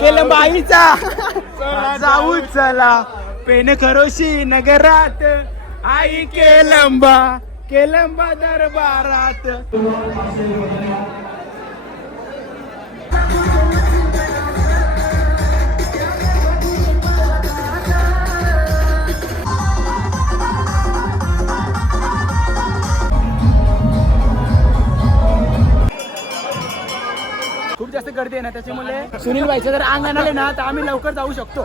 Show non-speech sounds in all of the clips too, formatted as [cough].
केलं बाईचा. जाऊ चला. पेन खरोशी नगरात. आई केलंबा केलंबा दरबारात. आहे ना त्याच्यामुळे सुनील व्हायचं जर अंगण आले ना तर आम्ही लवकर जाऊ शकतो.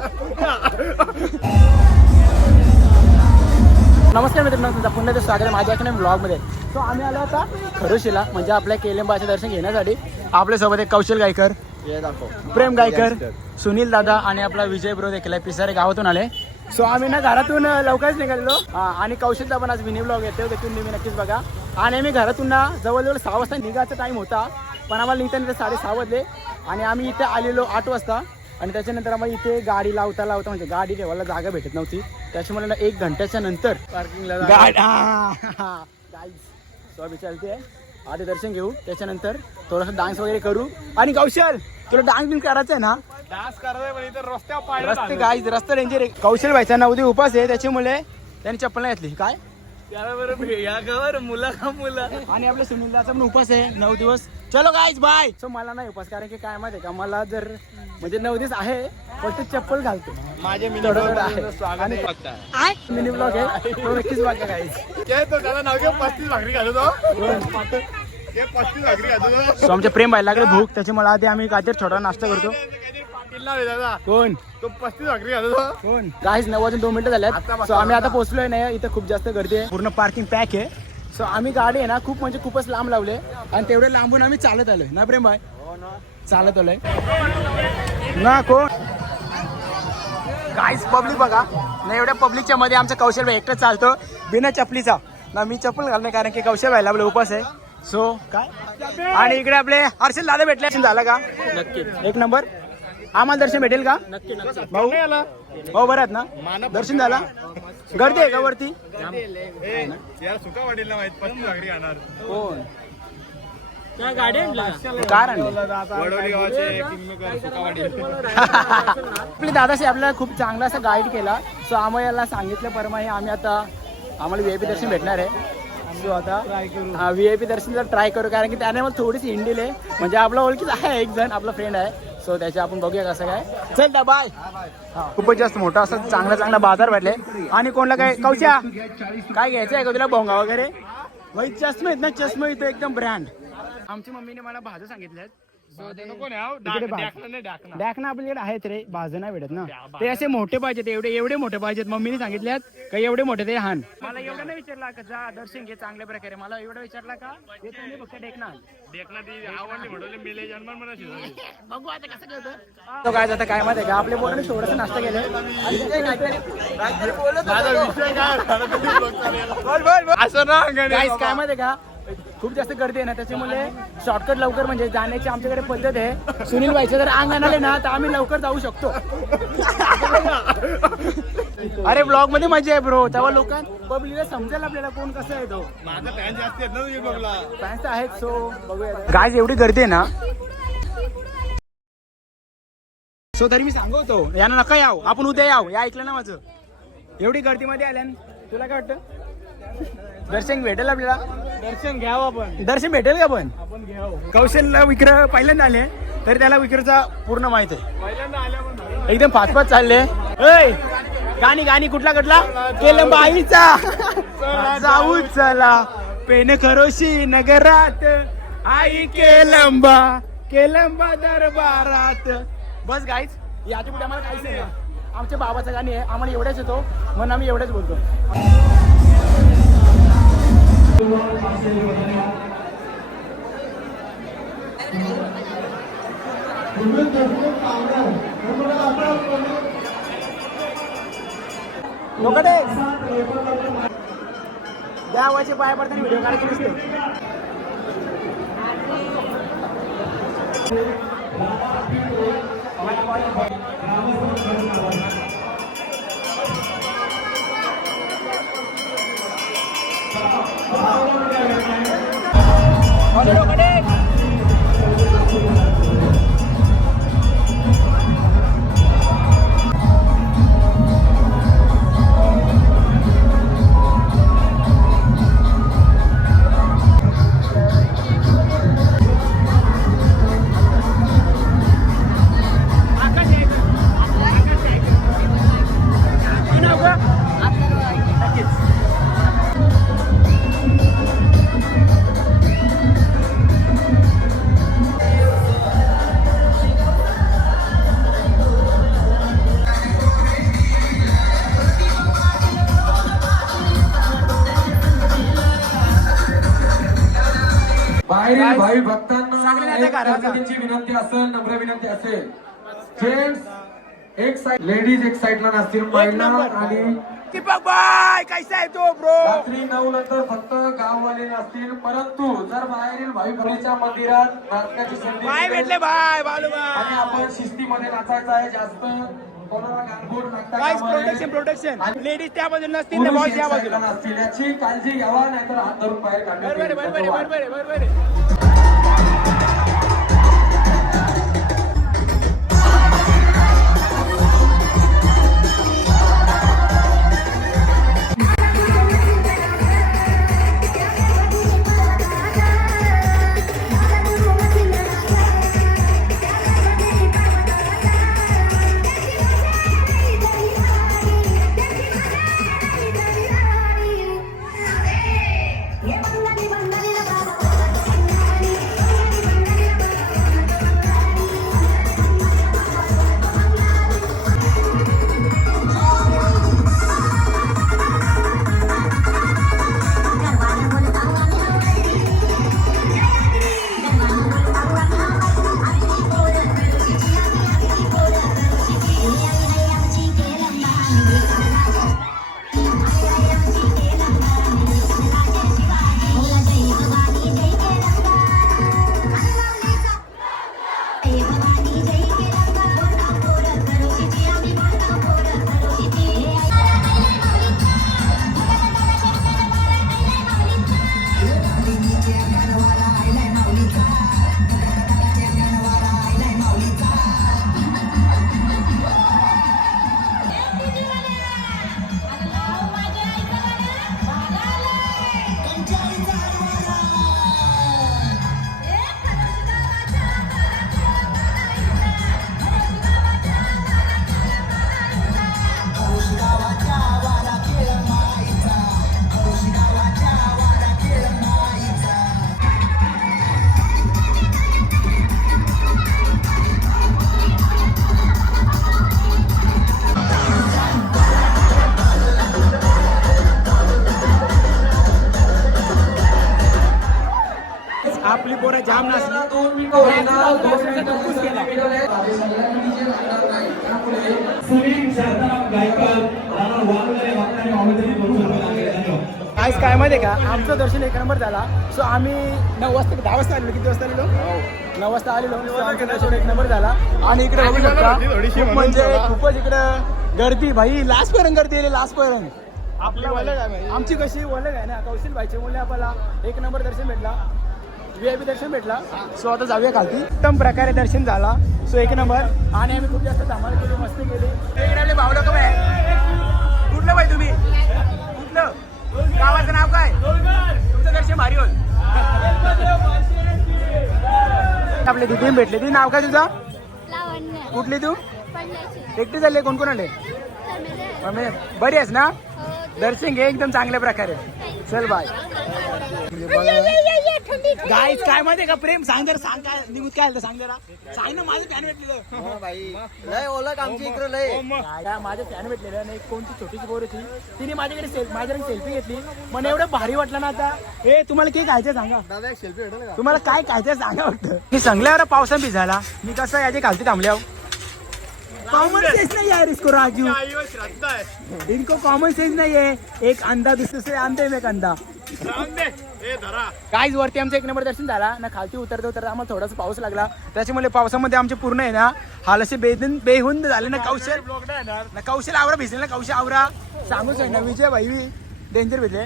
नमस्कार मित्रांनो तुमचं पुन्हा एकदा स्वागत आहे माझ्या एका ब्लॉगमध्ये तो आम्ही आलो आता खरोशीला म्हणजे आपल्या केलेंबाचे दर्शन घेण्यासाठी. आपल्यासोबत एक कौशल गायकर प्रेम गायकर सुनील दादा आणि आपला विजय ब्रो देखील पिसारे गावातून आले. सो आम्ही ना घरातून लवकरच निघालेलो. आणि कौशलचा पण आज मिनी ब्लॉग येतो देखील तुम्ही नक्कीच बघा. आणि आम्ही घरातून ना जवळजवळ सहा वाजता निघायचा टाइम होता. पण आम्हाला निघताना इथे साडेसहा वाजले. आणि आम्ही इथे आलेलो आठ वाजता. आणि त्याच्यानंतर आम्हाला इथे गाडी लावता लावता म्हणजे गाडी ठेवायला जागा भेटत नव्हती. त्याच्यामुळे ना एक घंट्याच्या नंतर पार्किंगला चालते आधी दर्शन घेऊ. त्याच्यानंतर थोडंसं डान्स वगैरे करू. आणि कौशल तुला डान्स बिन्स करायचा आहे ना? डान्स करायला पण इथं रस्त्यावर रस्ते गाईज रस्ता डेंजर आहे. कौशल व्हायचा ना उद्या उपास आहे. त्याच्यामुळे त्यांनी चप्पल नाही घातली. काय? त्याला बरं या गावावर मुला का मुला? आणि आपल्या सुनीलदाचा पण उपास आहे नऊ दिवस. चलो गाईज बाय सो मला नाही उपास कारण की काय माहिती आहे का मला जर म्हणजे नऊ दिवस आहे फक्त चप्पल घालतो. माझे थोडं थोडं आहे. आणि मिनी ब्लॉग आहे. तो नक्कीच बघा गाईज तो त्याला नाव पस्तीस भाकरी घालू तो. हे. तो. सो आमच्या प्रेम व्हायला लागले भूक. त्याच्यामुळे आधी आम्ही काहीतरी छोटा नाश्ता करतो काहीतरी पाटील नाव आहे दादा. कोण? तो पस्तीस भाकरी कोण? काहीच नऊ वाजून दोन मिनिटं झाल्यात सो आम्ही आता पोहोचलोय नाही इथं खूप जास्त गर्दी आहे. पूर्ण पार्किंग पॅक आहे. सो आम्ही गाडी आहे ना खूप म्हणजे खूपच लांब लावले आणि तेवढे लांबून आम्ही चालत आलोय. ना प्रेम भाई? चालत आलोय. ना कोण? काहीच पब्लिक बघा. ना एवढ्या पब्लिकच्या मध्ये आमचा कौशल भाई एकटाच चालतो. बिना चपलीचा. ना मी चप्पल घालणे कारण की कौशल भाईला आपला उपास आहे. सो काय? आणि इकडे आपले हर्षल दादा भेटले. झालं का? नक्की एक नंबर आम्हाला दर्शन भेटेल का? नक्की नक्की. भाऊ? भाऊ बरं आहेत ना? दर्शन झाला? गर्दी आहे का वरती? कोण? कार आपले दादाशी आपल्याला खूप चांगला असा गाईड केला. सो आम्हाला याला सांगितल्याप्रमाणे आम्ही आता आम्हाला व्ही आय पी दर्शन भेटणार आहे. सो आता हा व्ही आय पी दर्शनला ट्राय करू कारण की त्याने मला थोडीशी हिंडील. आहे म्हणजे आपला ओळखीच आहे एक जण आपला फ्रेंड आहे. सो त्याचे आपण बघूया कसं काय. चल दा बाय खूपच जास्त मोठा असा चांगला चांगला बाजार भेटले आणि कोणला काय कौशा? काय घ्यायचं आहे का तुला भोंगा वगैरे? भाई चष्मे आहेत ना चष्मे इथं एकदम ब्रँड आमची मम्मीने मला भाजू सांगितल्यात. भाज. डाकणं आपल्याकडे आहेत रे भाजं नाही भेटत ना. ते असे मोठे पाहिजेत एवढे एवढे मोठे पाहिजेत. मम्मीने सांगितल्यात का एवढे मोठे ते हान. मला एवढं नाही विचारला का जा दर्शन घे चांगल्या प्रकारे. मला एवढं विचारला का हे तुम्ही फक्त डेकना देखना ती आवडली म्हणले मेले जन्म मला शिजवली बघू आता कसं करतं. तो काय आता काय माहिती का? आपल्या पोराने थोडंसं नाश्ता केलं. असं ना काय माहिती का? खूप जास्त गर्दी आहे ना त्याच्यामुळे शॉर्टकट लवकर म्हणजे जाण्याची आमच्याकडे पद्धत आहे. सुनील व्हायचं जर अंगण आले ना तर आम्ही लवकर जाऊ शकतो. अरे ब्लॉगमध्ये मजा आहे ब्रो तेव्हा लोक पब्लिकला समजेल आपल्याला कोण कसं आहे तो. फॅन्स तर आहेत सो बघूया काय एवढी गर्दी आहे ना सो तरी मी सांगतो यांना नका याव. आपण उद्या याव. या ऐकलं ना माझं? एवढी गर्दीमध्ये आल्यान तुला काय वाटतं? दर्शन भेटेल आपल्याला? दर्शन घ्यावं आपण. दर्शन भेटेल का पण? आपण घ्यावं. कौशलला विक्र पहिल्यांदा आले तर त्याला विक्रचा पूर्ण माहीत आहे. पहिल्यांदा आल्या पण एकदम फास्ट फास्ट चालले. ऐ, गाणी गाणी कुठला कुठला? केलं बाईचा जाऊ चला पेन खरोशी नगरात. आई केलंबा केलंबा दरबारात. बस गाईच याच्यापुढे आम्हाला काहीच नाही. आमच्या बाबाचं गाणी आहे आम्हाला एवढ्याच येतो. म्हणून आम्ही एवढंच बोलतो. त्या देवाचे पाय पडताना व्हिडिओ काढायचे ઓર્ડરો કઢે. भाई भक्तांना एक विनंती असेल नम्र विनंती असेल. जेंट्स एक साईड लेडीज एक साईडला नसतील महिला आणि दीपक भाई कैसा आहे तो ब्रो रात्री नऊ नंतर फक्त गाववाले नसतील परंतु जर बाहेरील भाई बहिणीच्या मंदिरात नाचण्याची संधी भेटले भाई बालू आणि आपण शिस्तीमध्ये नाचायचं आहे जास्त नये. प्रोटेक्शन प्रोटेक्शन लेडीज त्या बाजूला नसतील पुरुष बॉयज या बाजूला नसतील याची काळजी घ्यावा नाहीतर हात धरून बाहेर काढण्यात बरोबर. बरोबर बरोबर काहीच काय माहिती आहे का? आमचं दर्शन एक नंबर झाला. सो आम्ही नऊ वाजता दहा वाजता आलेलो किती वाजता आलेलो? नऊ वाजता आलेलो. So आमचं दर्शन एक नंबर झाला. आणि इकडे बघू शकता खूप म्हणजे खूपच इकडं गर्दी भाई लास्ट पर्यंत गर्दी आहे लास्ट पर्यंत. आपली आमची कशी ओळख आहे ना कौशल भाईचे मुले आपल्याला एक नंबर दर्शन भेटला. व्ही आय पी दर्शन भेटला. सो आता जाऊया खालती. उत्तम प्रकारे दर्शन झाला. सो एक नंबर. आणि आम्ही खूप जास्त धमाल केली मस्ती केली. इकडे आपले भावलं कमी आहे कुठलं बाई तुम्ही? गावाचं नाव काय? तुमचं दर्शन भारी होल आपले दिदी भेटले. ती नाव काय तुझा? कुठली तू? एकटी चालले कोण कोण आले बरी आहेस ना? हो दर्शन घे एकदम चांगल्या प्रकारे. चल बाय. गाईच काय माहितीये का? प्रेम सांग जरा सांग काय निघूत काय आलं सांग जरा. सांग ना माझं फॅन भेटलेलं. लय ओळख आमची इकडे लय. काय काय माझे फॅन भेटलेले आणि एक कोणती छोटीशी पोर होती तिने माझ्याकडे सेल्फी माझ्याकडे सेल्फी घेतली. मला एवढं भारी वाटलं ना आता. ए तुम्हाला काय खायचं सांगा. दादा एक सेल्फी भेटेल का? तुम्हाला काय खायचं सांगा वाटतं मी सांगल्यावर पावसा भिजायला. मी कसं याची खालती थांबल्यावर कॉमन सेन्स नहीं यार इसको राजू इनको कॉमन सेन्स नहीं है एक अंधा दुसरे से अंधे में एक अंधा काहीच वरती आमचं एक नंबर दर्शन झाला. ना खालती उतरता उतरता आम्हाला थोडासा पाऊस लागला. त्याच्यामुळे पावसामध्ये आमचे पूर्ण आहे ना. हाल असे बेदन बेहुंद झाले ना कौशल. ना कौशल आवरा भिजले ना कौशल आवरा. सांगूच आहे ना विजय भाई डेंजर भिजले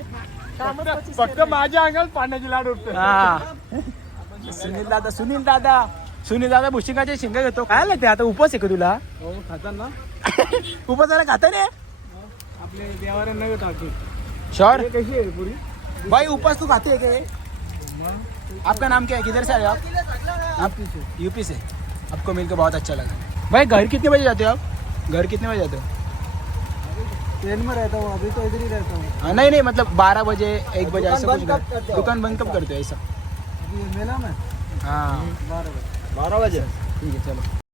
फक्त माझ्या अंगात पाण्याची लाट उठते. हा. सुनील दादा सुनील दादा. सुनील दादा भुशिंगाचे शिंग घेतो. काय आलं ते? आता उपवास आहे का तुला? हो, खाताना [laughs] उपवासाला खाता? रे आपले देवाऱ्या नव्हे टाकी श्योर कशी आहे पुरी? भाई उपवास तू खाते है क्या आपका नाम क्या है? किधर से आए हो आप? आप यूपी से. आपको मिलकर बहुत अच्छा लगा। भाई घर कितने बजे जाते हो आप? घर कितने बजे जाते हो? ट्रेन में रहता हूँ अभी तो इधर ही रहता हूँ. हाँ, नहीं नहीं मतलब बारह बजे एक बजे ऐसा कुछ हो? दुकान बंद कब करते हो ऐसा? मेला में? हाँ। बारह बजे। बारा वाजे ठीक है चलो